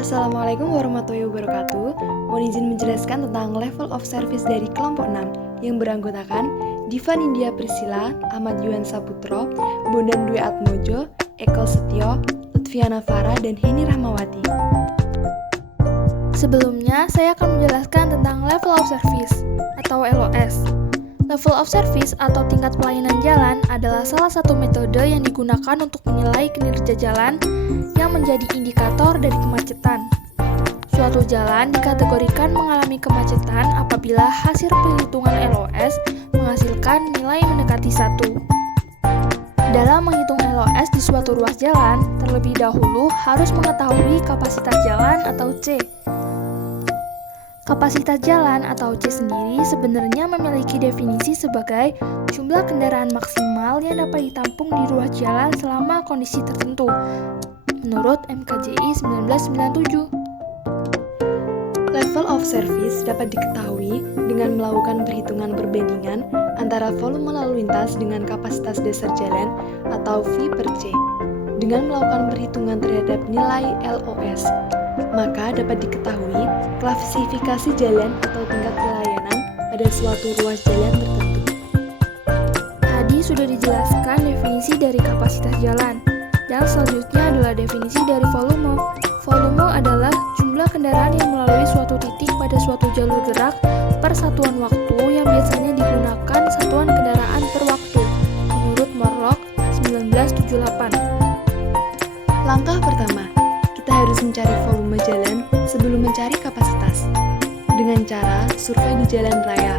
Assalamualaikum warahmatullahi wabarakatuh. Mohon izin menjelaskan tentang level of service dari kelompok 6 yang beranggotakan Diva Nindya Priscila, Ahmad Yuan Saputro, Bondan Dwi Atmojo, Eko Setio, Lutfiana Farah, dan Heni Rahmawati. Sebelumnya, saya akan menjelaskan tentang level of service atau LOS. Level of service atau tingkat pelayanan jalan adalah salah satu metode yang digunakan untuk menilai kinerja jalan yang menjadi indikator dari kemacetan. Suatu jalan dikategorikan mengalami kemacetan apabila hasil perhitungan LOS menghasilkan nilai mendekati 1. Dalam menghitung LOS di suatu ruas jalan, terlebih dahulu harus mengetahui kapasitas jalan atau C. Kapasitas jalan atau C sendiri sebenarnya memiliki definisi sebagai jumlah kendaraan maksimal yang dapat ditampung di ruas jalan selama kondisi tertentu, menurut MKJI 1997. Level of service dapat diketahui dengan melakukan perhitungan perbandingan antara volume lalu lintas dengan kapasitas dasar jalan atau V per C. Dengan melakukan perhitungan terhadap nilai LOS, maka dapat diketahui klasifikasi jalan atau tingkat pelayanan pada suatu ruas jalan tertentu. Tadi sudah dijelaskan definisi dari kapasitas jalan, dan selanjutnya adalah definisi dari volume. Volume adalah jumlah kendaraan yang melalui suatu titik pada suatu jalur gerak per satuan waktu yang biasanya digunakan satuan kendaraan per waktu, menurut Morlock 1978. Langkah pertama, kita harus mencari volume jalan sebelum mencari kapasitas. Dengan cara survei di jalan raya.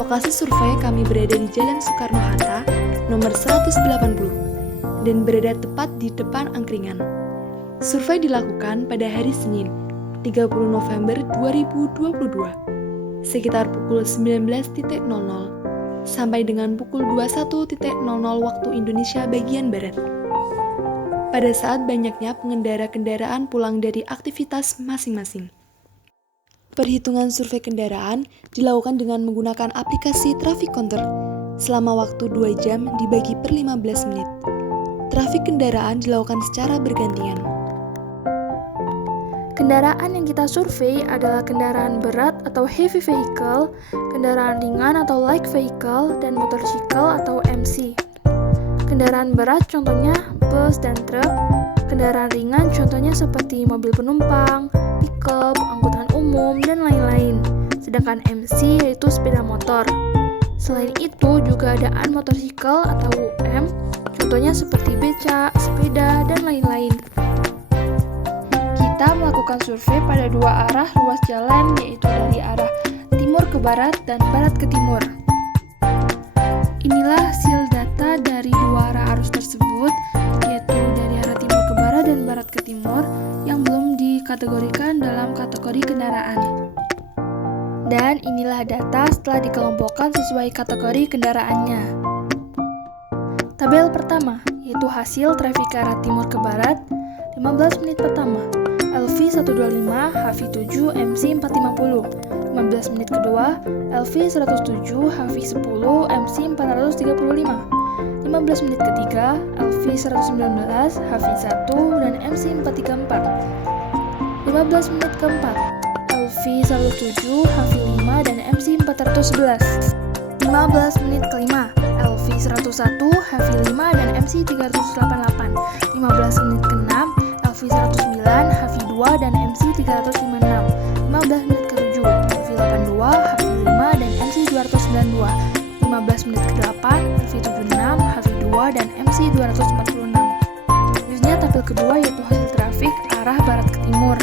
Lokasi survei kami berada di Jalan Soekarno-Hatta, nomor 180, dan berada tepat di depan angkringan. Survei dilakukan pada hari Senin, 30 November 2022, sekitar pukul 19.00 sampai dengan pukul 21.00 waktu Indonesia bagian Barat. Pada saat banyaknya pengendara kendaraan pulang dari aktivitas masing-masing. Perhitungan survei kendaraan dilakukan dengan menggunakan aplikasi Traffic Counter selama waktu 2 jam dibagi per 15 menit. Trafik kendaraan dilakukan secara bergantian. Kendaraan yang kita survei adalah kendaraan berat atau heavy vehicle, kendaraan ringan atau light vehicle, dan motorcycle atau MC. Kendaraan berat contohnya bus dan truk, kendaraan ringan contohnya seperti mobil penumpang, pickup, angkutan umum, dan lain-lain. Sedangkan MC yaitu sepeda motor. Selain itu juga ada unmotorcycle atau UM, contohnya seperti becak, sepeda, dan lain-lain. Kita melakukan survei pada dua arah ruas jalan, yaitu dari arah timur ke barat dan barat ke timur. Inilah hasil data dari dua arah arus tersebut, yaitu dari arah timur ke barat dan barat ke timur, yang belum dikategorikan dalam kategori kendaraan. Dan inilah data setelah dikelompokkan sesuai kategori kendaraannya. Tabel pertama, yaitu hasil trafik ke arah timur ke barat, 15 menit pertama, LV125, HV7, MC 450. 15 menit kedua, LV107, HV10, MC 435. 15 menit ketiga, LV119, HV1, dan MC 434. 15 menit keempat, LV107, HV5, dan MC 411. 15 menit kelima, LV101, HV5, dan MC 388. 15 menit keenam, LV109, HV2, dan MC 356. 15 menit ke-7, LV82, HV5, dan MC 292. 15 menit ke-8, LV76, HV2, dan MC 246. Selanjutnya tabel kedua yaitu hasil trafik arah barat ke timur.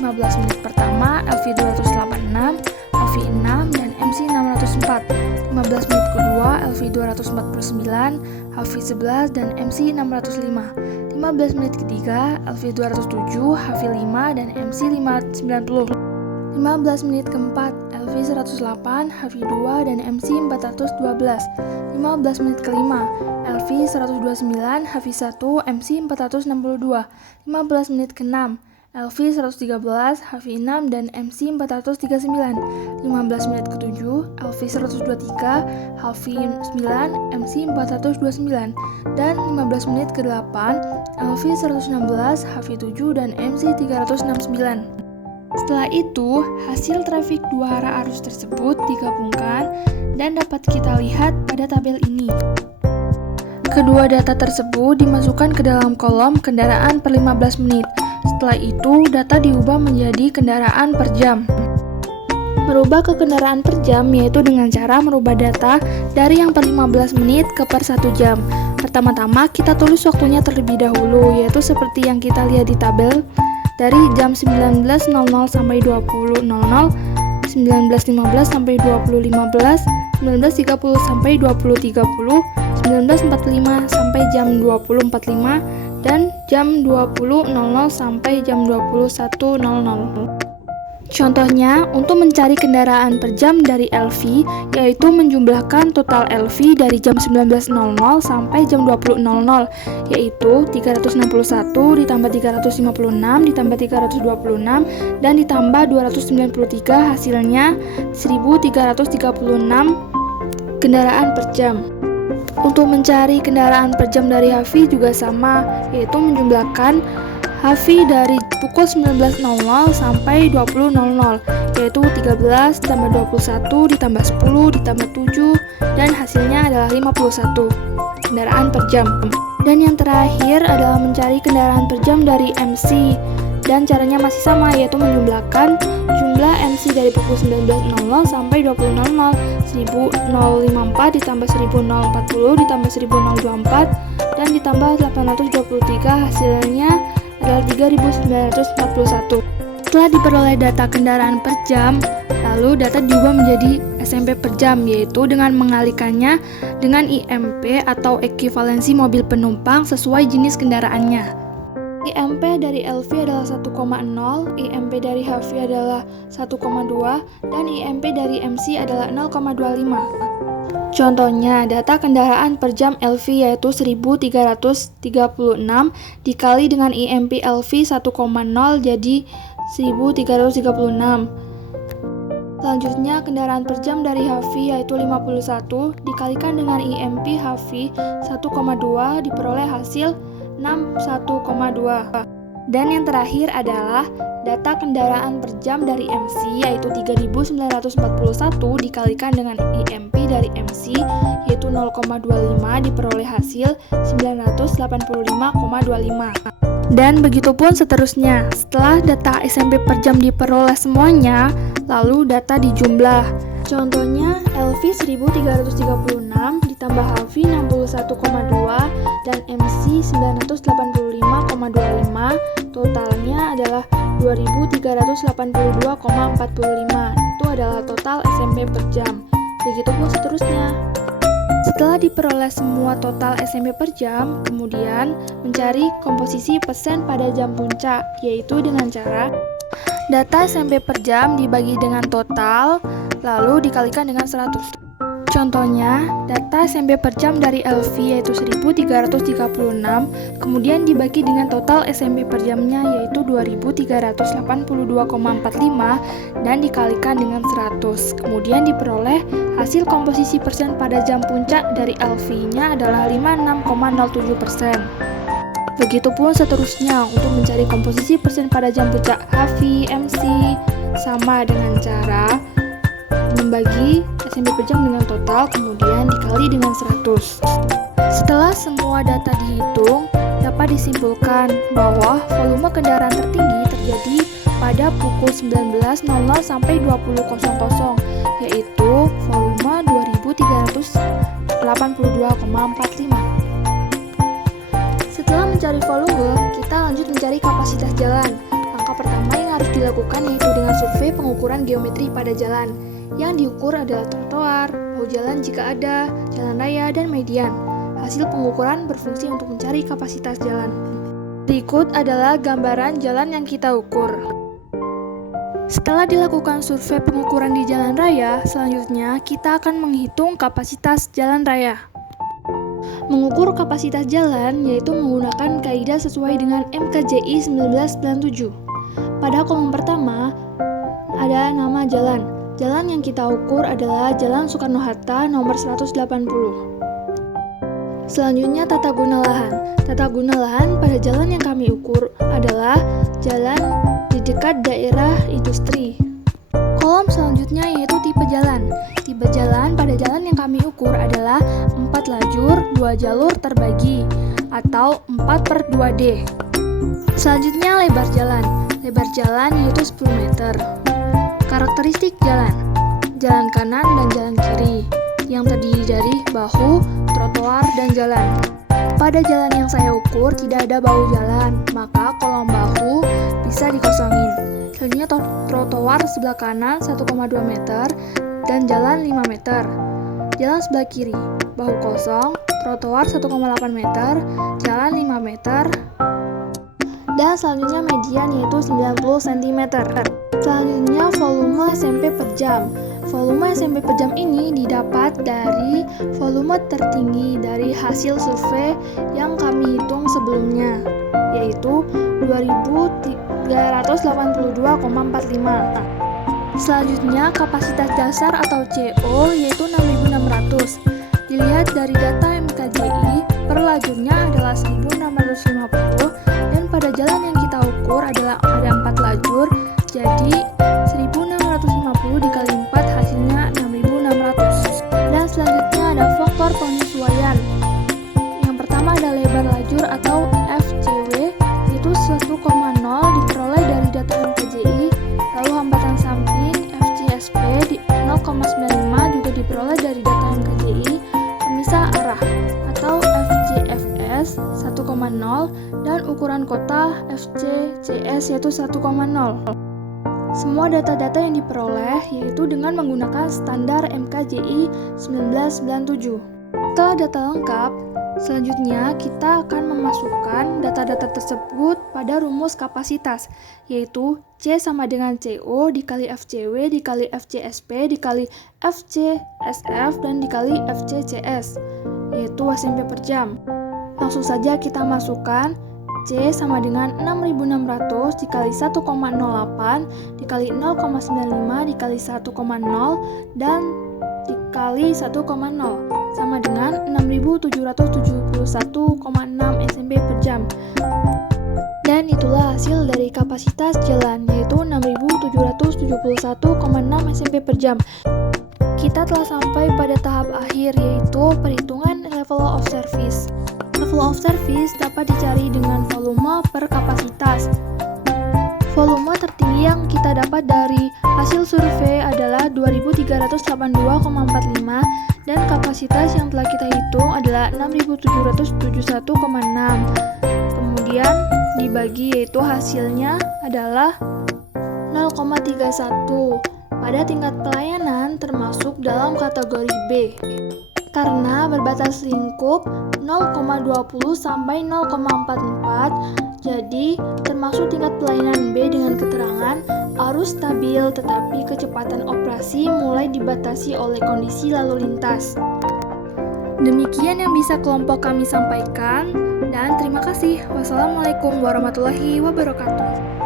15 menit pertama, LV286, HV6, dan MC 604. 15 menit kedua, LV249, HV11, dan MC 605. 15 menit ketiga, LV207, HV5, dan MC 590. 15 menit keempat, LV108, HV2, dan MC 412. 15 menit kelima, LV129, HV1, MC 462. 15 menit keenam, LV 113, HV 6, dan MC 439. 15 menit ke-7, LV 123, HV 9, MC 429. Dan 15 menit ke-8, LV 116, HV 7, dan MC 369. Setelah itu, hasil trafik dua arah arus tersebut digabungkan dan dapat kita lihat pada tabel ini. Kedua data tersebut dimasukkan ke dalam kolom kendaraan per 15 menit. Setelah itu, data diubah menjadi kendaraan per jam. Merubah ke kendaraan per jam yaitu dengan cara merubah data dari yang per 15 menit ke per 1 jam. Pertama-tama kita tulis waktunya terlebih dahulu, yaitu seperti yang kita lihat di tabel, dari jam 19.00 sampai 20.00, 19.15 sampai 20.15, 19.30 sampai 20.30, 19.45 sampai jam 20.45, dan jam 20.00 sampai jam 21.00. Contohnya, untuk mencari kendaraan per jam dari LV, yaitu menjumlahkan total LV dari jam 19.00 sampai jam 20.00, yaitu 361 ditambah 356 ditambah 326 dan ditambah 293, hasilnya 1.336 kendaraan per jam. Untuk mencari kendaraan per jam dari HV juga sama, yaitu menjumlahkan HV dari pukul 19.00 sampai 20.00, yaitu 13 ditambah 21 ditambah 10 ditambah 7, dan hasilnya adalah 51 kendaraan per jam. Dan yang terakhir adalah mencari kendaraan per jam dari MC, dan caranya masih sama, yaitu menjumlahkan jumlah MC dari pukul 19.00 sampai 20.00, 1054 ditambah 1040 ditambah 1024 dan ditambah 823, hasilnya adalah 3.941. Setelah diperoleh data kendaraan per jam, lalu data diubah menjadi SMP per jam, yaitu dengan mengalihkannya dengan IMP atau ekivalensi mobil penumpang sesuai jenis kendaraannya. IMP dari LV adalah 1,0, IMP dari HV adalah 1,2, dan IMP dari MC adalah 0,25. Contohnya, data kendaraan per jam LV yaitu 1.336 dikali dengan IMP LV 1,0 jadi 1.336. Selanjutnya, kendaraan per jam dari HV yaitu 51 dikalikan dengan IMP HV 1,2 diperoleh hasil 61,2. Dan yang terakhir adalah data kendaraan per jam dari MC yaitu 3.941 dikalikan dengan IMP dari MC yaitu 0,25 diperoleh hasil 985,25. Dan begitu pun seterusnya. Setelah data SMP per jam diperoleh semuanya, lalu data dijumlah. Contohnya LV 1.336 ditambah HV 61,2 dan MC 985,25, totalnya adalah 2.382,45. Itu adalah total SMP per jam. Begitupun seterusnya. Setelah diperoleh semua total SMP per jam, kemudian mencari komposisi persen pada jam puncak, yaitu dengan cara data SMP per jam dibagi dengan total, lalu dikalikan dengan 100. Contohnya, data SMP per jam dari LV yaitu 1.336, kemudian dibagi dengan total SMP per jamnya yaitu 2.382,45 dan dikalikan dengan 100. Kemudian diperoleh hasil komposisi persen pada jam puncak dari LV-nya adalah 56,07%. Begitupun seterusnya untuk mencari komposisi persen pada jam puncak HV, MC, sama dengan cara membagi SMP per jam dengan total, kemudian dikali dengan 100. Setelah semua data dihitung, dapat disimpulkan bahwa volume kendaraan tertinggi terjadi pada pukul 19.00 sampai 20.00, yaitu volume 2.382,45. Setelah mencari volume, kita lanjut mencari kapasitas jalan. Langkah pertama yang harus dilakukan yaitu dengan survei pengukuran geometri pada jalan. Yang diukur adalah trotoar, bahu jalan jika ada, jalan raya, dan median. Hasil pengukuran berfungsi untuk mencari kapasitas jalan. Berikut adalah gambaran jalan yang kita ukur. Setelah dilakukan survei pengukuran di jalan raya, selanjutnya kita akan menghitung kapasitas jalan raya. Mengukur kapasitas jalan yaitu menggunakan kaidah sesuai dengan MKJI 1997. Pada kolom pertama ada nama jalan. Jalan yang kita ukur adalah Jalan Soekarno-Hatta nomor 180. Selanjutnya tata guna lahan. Tata guna lahan pada jalan yang kami ukur adalah jalan di dekat daerah industri. Kolom selanjutnya yaitu tipe jalan. Tipe jalan pada jalan yang kami ukur adalah 4 lajur, 2 jalur terbagi atau 4/2D. Selanjutnya lebar jalan. Lebar jalan yaitu 10 meter. Karakteristik jalan. Jalan kanan dan jalan kiri yang terdiri dari bahu, trotoar, dan jalan. Pada jalan yang saya ukur tidak ada bahu jalan, maka kolom bahu bisa dikosongin. Selanjutnya trotoar sebelah kanan 1,2 meter dan jalan 5 meter. Jalan sebelah kiri, bahu kosong, trotoar 1,8 meter, jalan 5 meter. Dan selanjutnya median yaitu 90 cm. Selanjutnya volume SMP per jam. Volume SMP per jam ini didapat dari volume tertinggi dari hasil survei yang kami hitung sebelumnya, yaitu 2382,45. Selanjutnya kapasitas dasar atau CO yaitu 6.600. Dilihat dari data MKJI, per lajurnya adalah 1.650 dan pada jalan yang kita ukur adalah ada 4 lajur, jadi 1.650 dikali 4 hasilnya 6.600. Dan selanjutnya ada faktor penyesuaian. Yang pertama ada lebar lajur atau FCW yaitu 1,0 diperoleh dari data MKJI, lalu hambatan samping FCSP di 0,95 juga diperoleh dari data MKJI, pemisah arah atau FCFS 1,0 dan ukuran kota FCCS yaitu 1,0. Semua data-data yang diperoleh yaitu dengan menggunakan standar MKJI 1997. Setelah data lengkap, selanjutnya kita akan memasukkan data-data tersebut pada rumus kapasitas, yaitu C sama dengan CO dikali FCW dikali FCSP dikali FCSF dan dikali FCCS, yaitu SMP per jam. Langsung saja kita masukkan C sama dengan 6.600 dikali 1,08 dikali 0,95 dikali 1,0 dan dikali 1,0 sama dengan 6.771,6 SMP per jam. Dan itulah hasil dari kapasitas jalan, yaitu 6.771,6 SMP per jam. Kita telah sampai pada tahap akhir, yaitu perhitungan level of service. Level of service dapat dicari dengan volume per kapasitas. Volume tertinggi yang kita dapat dari hasil survei adalah 2.382,45 dan kapasitas yang telah kita hitung adalah 6.771,6. Kemudian dibagi yaitu hasilnya adalah 0,31 pada tingkat pelayanan termasuk dalam kategori B. Karena berbatas lingkup 0,20 sampai 0,44, jadi termasuk tingkat pelayanan B dengan keterangan arus stabil tetapi kecepatan operasi mulai dibatasi oleh kondisi lalu lintas. Demikian yang bisa kelompok kami sampaikan dan terima kasih. Wassalamualaikum warahmatullahi wabarakatuh.